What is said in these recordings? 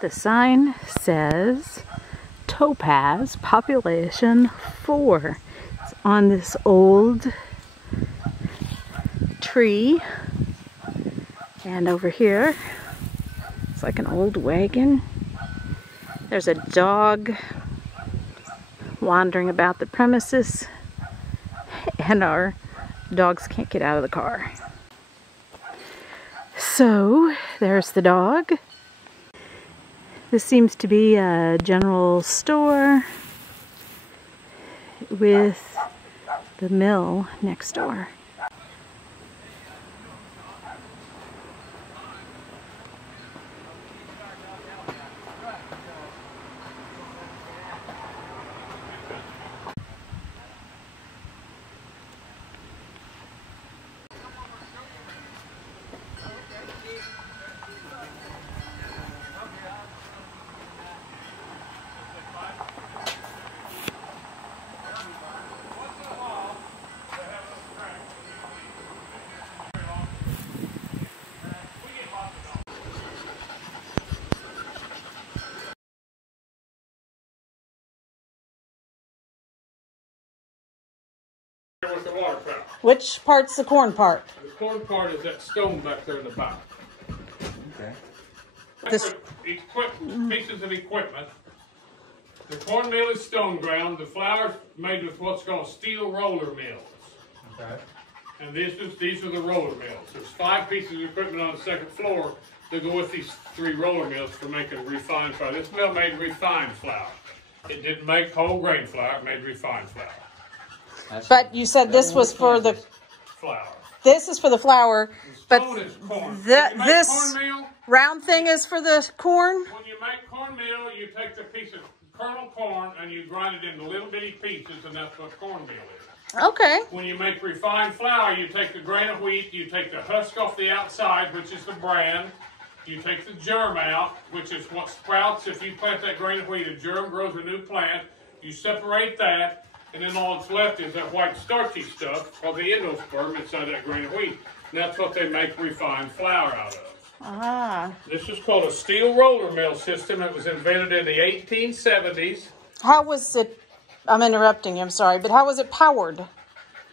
The sign says Topaz, population 4. It's on this old tree. And over here, it's like an old wagon. There's a dog wandering about the premises, and our dogs can't get out of the car. So, there's the dog. This seems to be a general store with the mill next door. With the water fountain. Which part's the corn part? The corn part is that stone back there in the back. Okay. Pieces of equipment. The cornmeal is stone ground. The flour's made with what's called steel roller mills. Okay. And these are the roller mills. There's 5 pieces of equipment on the second floor that go with these 3 roller mills for making refined flour. This mill made refined flour. It didn't make whole grain flour. It made refined flour. But you said this was for the flour. This is for the flour, but Is corn. this cornmeal, round thing is for the corn? when you make cornmeal, you take the piece of kernel corn and you grind it into little bitty pieces, and that's what cornmeal is. Okay. When you make refined flour, you take the grain of wheat, you take the husk off the outside, which is the bran, you take the germ out, which is what sprouts. If you plant that grain of wheat, a germ grows a new plant. You separate that, and then all that's left is that white starchy stuff called the endosperm inside that grain of wheat. And that's what they make refined flour out of. Ah. This is called a steel roller mill system. It was invented in the 1870s. How was it, I'm interrupting you, I'm sorry, but how was it powered?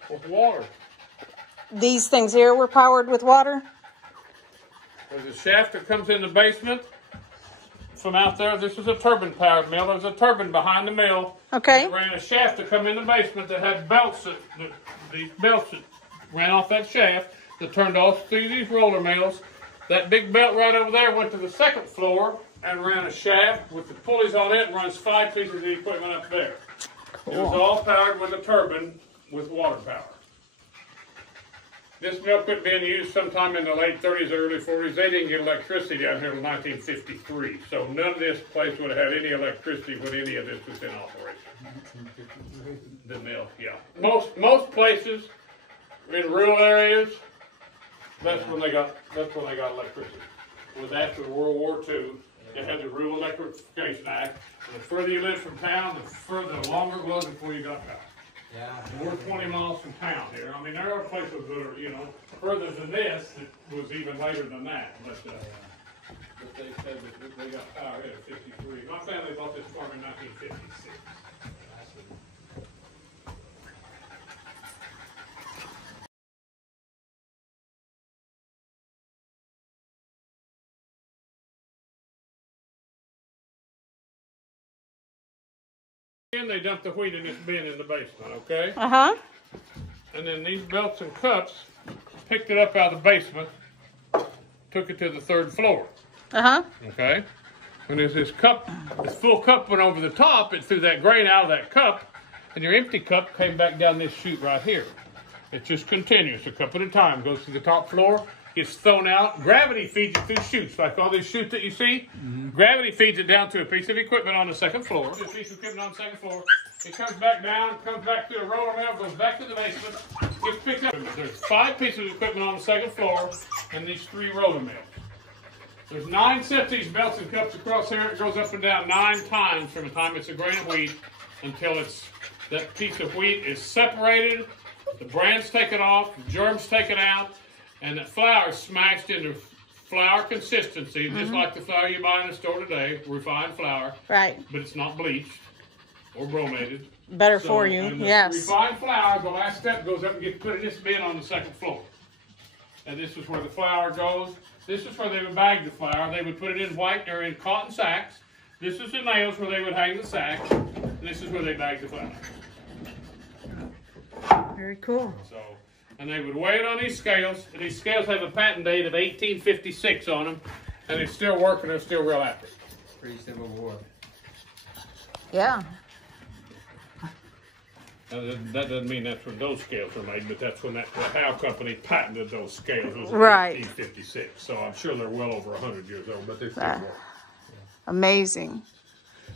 With water. These things here were powered with water? There's a shaft that comes in the basement. From out there, this is a turbine-powered mill. There's a turbine behind the mill. Okay. It ran a shaft to come in the basement that had belts these belts that ran off that shaft that turned off through these roller mills. That big belt right over there went to the second floor and ran a shaft with the pulleys on it and runs 5 pieces of equipment up there. Cool. It was all powered with a turbine with water power. This mill quit being used sometime in the late 30s, early 40s. They didn't get electricity down here until 1953. So none of this place would have had any electricity when any of this was in operation. The mill, yeah. Most places in rural areas, that's when they got electricity. It was after World War II. They had the Rural Electrification Act. And the further you lived from town, the longer it was before you got power. Yeah. We're 20 miles from town here. I mean, there are places that are, you know, further than this that was even later than that. But they said that they got power here at 53. My family bought this farm in 1956. And they dumped the wheat in this bin in the basement, okay? Uh-huh. And then these belts and cups picked it up out of the basement, took it to the 3rd floor. Uh-huh. Okay? And there's this cup, this full cup went over the top, it threw that grain out of that cup, and your empty cup came back down this chute right here. It just continues, a cup at a time, goes to the top floor, gets thrown out. Gravity feeds it through chutes, like all these chutes that you see. Gravity feeds it down to a piece of equipment on the 2nd floor. A piece of equipment on the 2nd floor. It comes back down, comes back through a roller mill, goes back to the basement, gets picked up. There's 5 pieces of equipment on the 2nd floor, and these 3 roller mills. There's 9 sets of these belts and cups across here. It goes up and down 9 times from the time it's a grain of wheat until that piece of wheat is separated, the bran's taken off, the germ's taken out, and the flour is smashed into flour consistency, just like the flour you buy in the store today, refined flour. Right. But it's not bleached or bromated. Better for you, and the yes. refined flour, the last step goes up and gets put in this bin on the second floor. And this is where the flour goes. This is where they would bag the flour. They would put it in white or in cotton sacks. This is the nails where they would hang the sacks. And this is where they bag the flour. Very cool. So, and they would weigh it on these scales. And these scales have a patent date of 1856 on them. And they're still working. They're still real accurate. Pre-Civil War. Yeah. Now, that doesn't mean that's when those scales were made, but that's when the Howe Company patented those scales. It was in Right. 1856. So I'm sure they're well over 100 years old, but they still Wow. work. Amazing.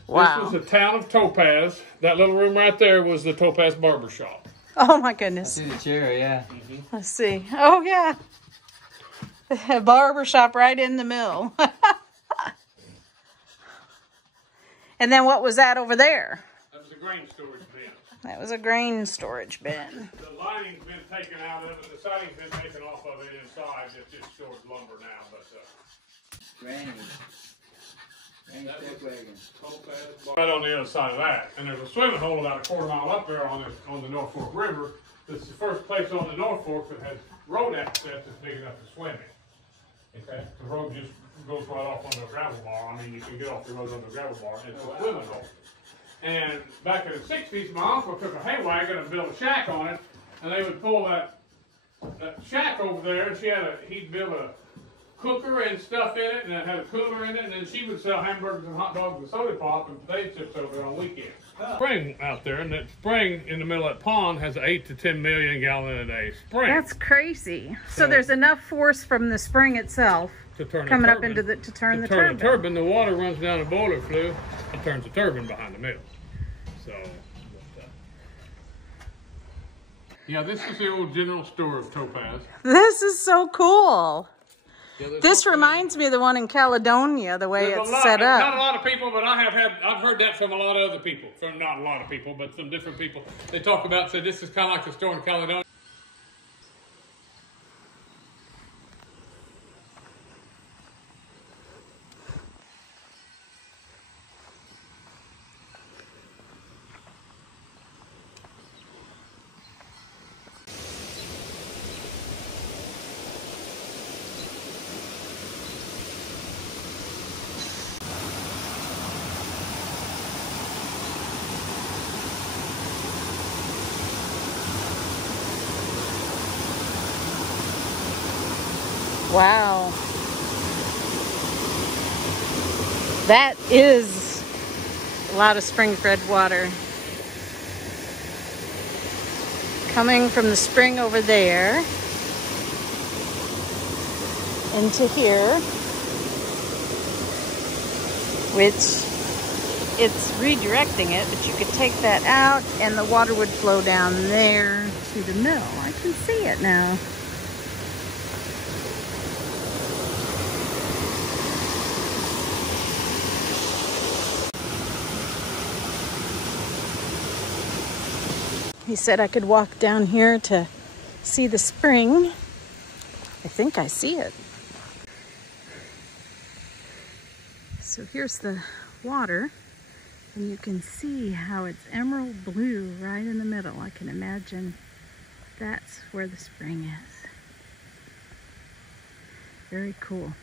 Wow. This was the town of Topaz. That little room right there was the Topaz barber shop. Oh my goodness. See the chair, yeah. Let's see. Oh yeah. A barber shop right in the mill. And then what was that over there? That was a grain storage bin. That was a grain storage bin. The lining's been taken out of it. The siding's been taken off of it inside. It just stores lumber now. But Granny. Granny step wagon. right on the other side of that, and there's a swimming hole about a quarter mile up there on the North Fork River. This is the first place on the North Fork that has road access that's big enough to swim in. Okay, the road just goes right off onto a gravel bar. I mean, you can get off the road onto a gravel bar, and it's a swimming hole. And back in the 60s, my uncle took a hay wagon and built a shack on it, and they would pull that shack over there, and he'd build a cooker and stuff in it, and it had a cooler in it, and then she would sell hamburgers and hot dogs and soda pop and potato chips over there on weekends. Spring out there, and that spring in the middle of that pond has an 8 to 10 million gallon a day spring. That's crazy. So there's enough force from the spring itself to turn coming the up into the to turn the turbine. turbine. The water runs down the boiler flue and turns the turbine behind the mill. So, yeah, this is the old general store of Topaz. This is so cool. Yeah, This reminds me of the one in Caledonia, the way it's set Not a up. lot of people, but I've heard that from a lot of other people. From not a lot of people, but some different people. They talk about, say this is kind of like the store in Caledonia. Wow. That is a lot of spring-fed water. Coming from the spring over there into here, which it's redirecting it, but you could take that out and the water would flow down there to the mill. I can see it now. He said I could walk down here to see the spring. I think I see it. So here's the water, and you can see how it's emerald blue right in the middle. I can imagine that's where the spring is. Very cool.